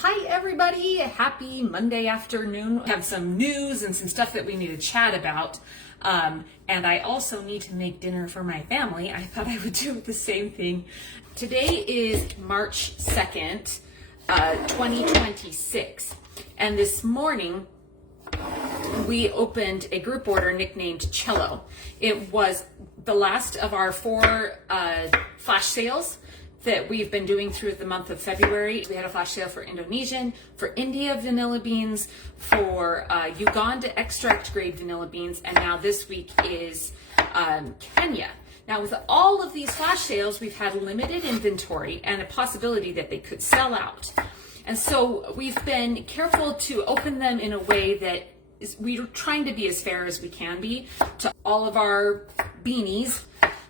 Hi everybody, happy Monday afternoon. We have some news and some stuff that we need to chat about. And I also need to make dinner for my family. I thought I would do the same thing. Today is March 2nd, 2026. And this morning, we opened a group order nicknamed Cello. It was the last of our 4 flash sales that we've been doing through the month of February. We had a flash sale for Indonesian, for India vanilla beans, for Uganda extract grade vanilla beans, and now this week is Kenya. Now with all of these flash sales, we've had limited inventory and a possibility that they could sell out. And so we've been careful to open them in a way that we're trying to be as fair as we can be to all of our beanies.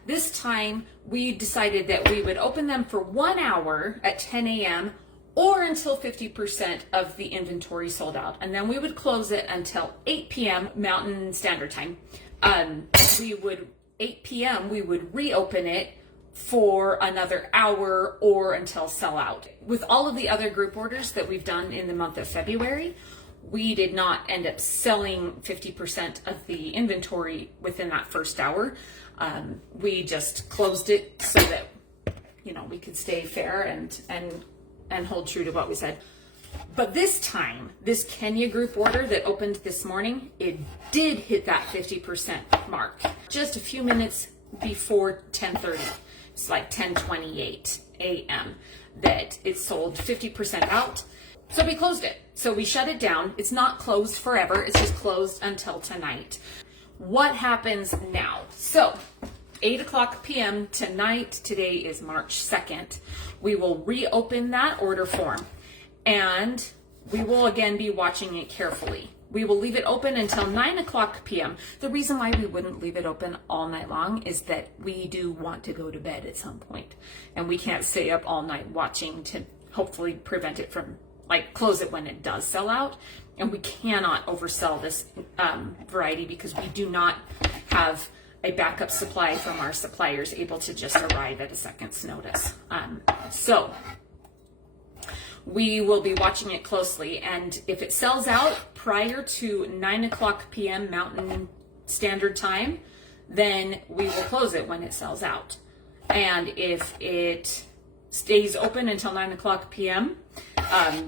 This time, we decided that we would open them for 1 hour at 10 a.m. or until 50% of the inventory sold out. And then we would close it until 8 p.m. Mountain Standard Time. 8 p.m., we would reopen it for another hour or until sellout. With all of the other group orders that we've done in the month of February, we did not end up selling 50% of the inventory within that first hour. We just closed it so that, we could stay fair and hold true to what we said. But this time, this Kenya group order that opened this morning, it did hit that 50% mark. Just a few minutes before 10:30, it's like 10:28 a.m. that it sold 50% out. So we closed it. So we shut it down. It's not closed forever. It's just closed until tonight. What happens now? So 8 o'clock p.m. tonight, today is March 2nd, we will reopen that order form and we will again be watching it carefully. We will leave it open until 9 o'clock p.m. The reason why we wouldn't leave it open all night long is that we do want to go to bed at some point, and we can't stay up all night watching to hopefully prevent it from close it when it does sell out. And we cannot oversell this variety because we do not have a backup supply from our suppliers able to just arrive at a second's notice. So we will be watching it closely, and if it sells out prior to 9 o'clock p.m. Mountain Standard Time, then we will close it when it sells out. And if it stays open until 9 o'clock p.m.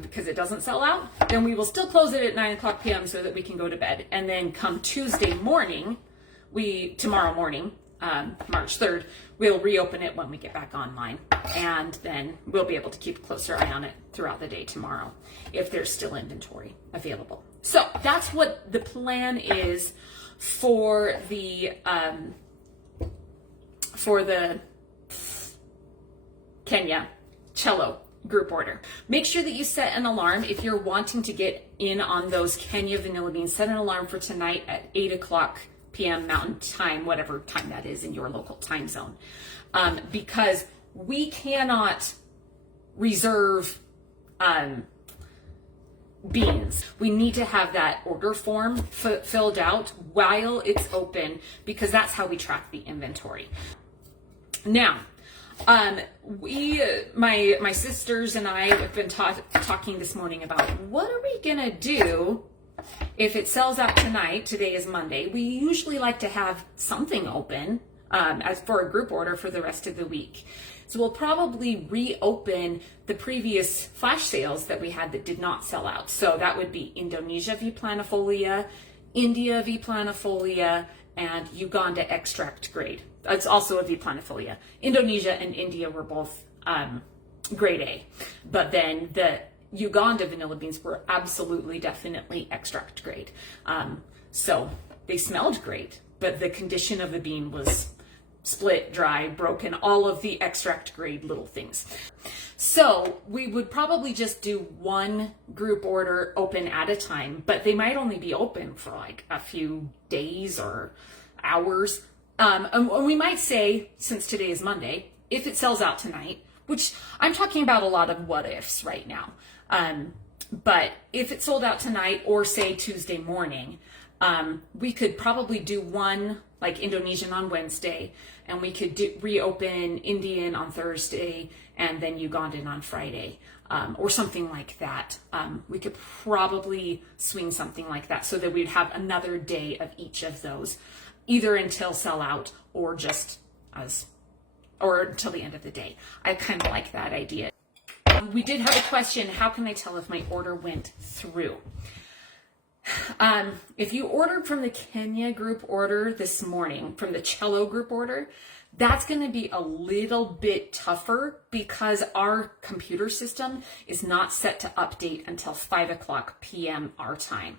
Because it doesn't sell out, then we will still close it at 9 o'clock p.m. so that we can go to bed. And then come Tuesday morning, tomorrow morning, March 3rd, we'll reopen it when we get back online. And then we'll be able to keep a closer eye on it throughout the day tomorrow if there's still inventory available. So that's what the plan is for the Kenya Cello group order. Make sure that you set an alarm if you're wanting to get in on those Kenya vanilla beans. Set an alarm for tonight at 8 o'clock p.m. Mountain Time, whatever time that is in your local time zone, because we cannot reserve beans. We need to have that order form filled out while it's open, because that's how we track the inventory. Now, my sisters and I have been talking this morning about what are we gonna do if it sells out tonight. Today is Monday. We usually like to have something open as for a group order for the rest of the week. So we'll probably reopen the previous flash sales that we had that did not sell out. So that would be Indonesia V planifolia, India V planifolia, and Uganda extract grade. It's also a V planifolia. Indonesia and India were both grade A, but then the Uganda vanilla beans were absolutely, definitely extract grade. So they smelled great, but the condition of the bean was split, dry, broken, all of the extract grade little things. So we would probably just do one group order open at a time, but they might only be open for a few days or hours. And we might say, since today is Monday, if it sells out tonight, which I'm talking about a lot of what ifs right now. But if it sold out tonight or say Tuesday morning, we could probably do one Indonesian on Wednesday, and we could reopen Indian on Thursday, and then Ugandan on Friday. or something like that. We could probably swing something like that so that we'd have another day of each of those, either until sellout or just or until the end of the day. I kind of like that idea. We did have a question, how can I tell if my order went through? If you ordered from the Kenya group order this morning, from the Cello group order, that's going to be a little bit tougher because our computer system is not set to update until 5 o'clock p.m. our time.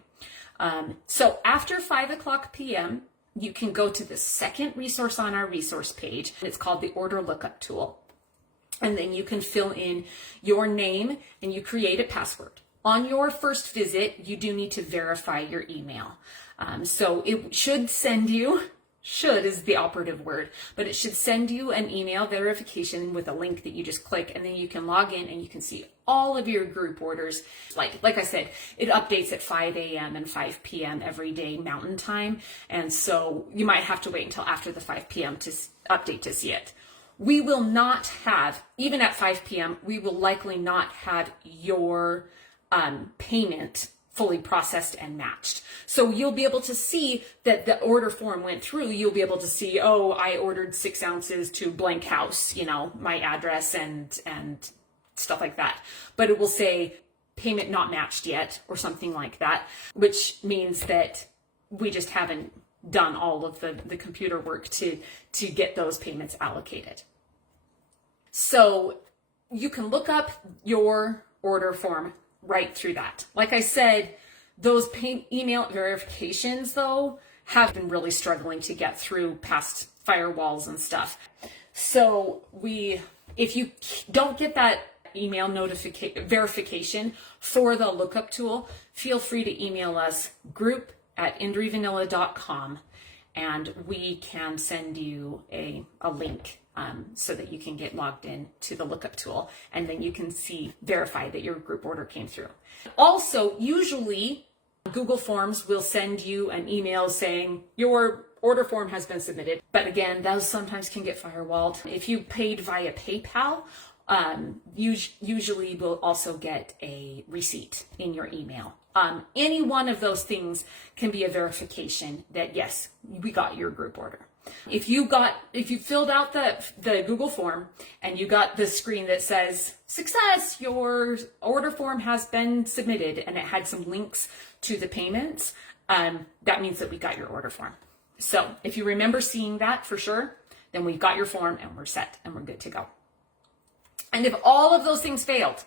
So after 5 o'clock p.m., you can go to the second resource on our resource page. It's called the Order Lookup Tool. And then you can fill in your name and you create a password. On your first visit, you do need to verify your email. So it should send you, should is the operative word, but it should send you an email verification with a link that you just click, and then you can log in and you can see all of your group orders. Like I said, it updates at 5 a.m. and 5 p.m. every day Mountain Time. And so you might have to wait until after the 5 p.m. to update to see it. We will not have, even at 5 p.m., we will likely not have your payment fully processed and matched. So you'll be able to see that the order form went through. You'll be able to see, oh, I ordered 6 ounces to blank house, you know, my address and stuff like that. But it will say payment not matched yet or something like that, which means that we just haven't done all of the computer work to get those payments allocated. So you can look up your order form right through that. Like I said, those email verifications though have been really struggling to get through past firewalls and stuff. So if you don't get that email verification for the lookup tool, feel free to email us group@indrivanilla.com and we can send you a link so that you can get logged in to the lookup tool, and then you can verify that your group order came through. Also, usually Google Forms will send you an email saying your order form has been submitted. But again, those sometimes can get firewalled. If you paid via PayPal, usually will also get a receipt in your email. Any one of those things can be a verification that yes, we got your group order. If you filled out the Google form and you got the screen that says success, your order form has been submitted, and it had some links to the payments, that means that we got your order form. So if you remember seeing that for sure, then we've got your form and we're set and we're good to go. And if all of those things failed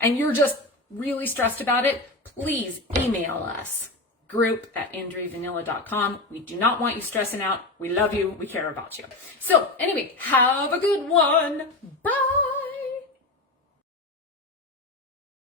and you're just really stressed about it, please email us, group@indrivanilla.com. We do not want you stressing out. We love you. We care about you. So anyway, have a good one. Bye.